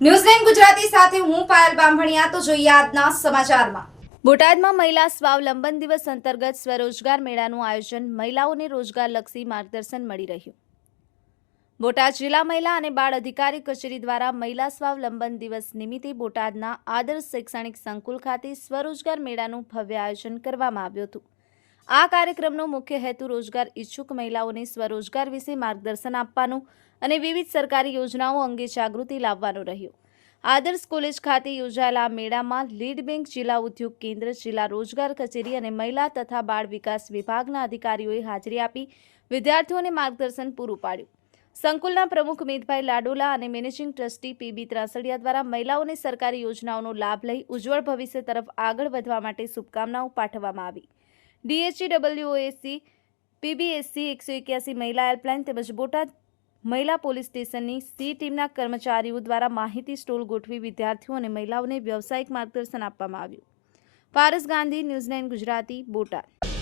ન્યૂઝ9 ગુજરાતી સાથે હું પાયલ બામભણિયા। તો જોઈએ આજના સમાચારમાં। બોટાદમાં મહિલા સ્વાવલંબન દિવસ અંતર્ગત સ્વરોજગાર મેળાનું આયોજન, મહિલાઓને રોજગારલક્ષી માર્ગદર્શન મળી રહ્યું। બોટાદ જિલ્લા મહિલા અને બાળ અધિકારી કચેરી દ્વારા મહિલા સ્વાવલંબન દિવસ નિમિત્તે બોટાદના આદર્શ શૈક્ષણિક સંકુલ ખાતે સ્વરોજગાર મેળાનું ભવ્ય આયોજન કરવામાં આવ્યું હતું। આ કાર્યક્રમનો મુખ્ય હેતુ રોજગાર ઈચ્છુક મહિલાઓને સ્વરોજગાર વિશે માર્ગદર્શન આપવાનું અને વિવિધ સરકારી યોજનાઓ અંગે જાગૃતિ લાવવાનો રહ્યો। આદર્શ કોલેજ ખાતે યોજાયેલા આ મેળામાં લીડ બેંક, જિલ્લા ઉદ્યોગ કેન્દ્ર, જિલ્લા રોજગાર કચેરી અને મહિલા તથા બાળ વિકાસ વિભાગના અધિકારીઓએ હાજરી આપી વિદ્યાર્થીઓને માર્ગદર્શન પૂરું પાડ્યું। સંકુલના પ્રમુખ મિતભાઈ લાડોલા અને મેનેજિંગ ટ્રસ્ટી પીબી ત્રાસડિયા દ્વારા મહિલાઓને સરકારી યોજનાઓનો લાભ લઈ ઉજ્જવળ ભવિષ્ય તરફ આગળ વધવા માટે શુભકામનાઓ પાઠવવામાં આવી। DHEWOAC, PBSC 181 મહિલા હેલ્પલાઇન તેમજ બોટાદ મહિલા પોલીસ સ્ટેશનની સી ટીમના કર્મચારીઓ દ્વારા માહિતી સ્ટોલ ગોઠવી વિદ્યાર્થીઓ અને મહિલાઓને વ્યવસાયિક માર્ગદર્શન આપવામાં આવ્યું। પારસ ગાંધી, ન્યૂઝ9 ગુજરાતી, બોટાદ।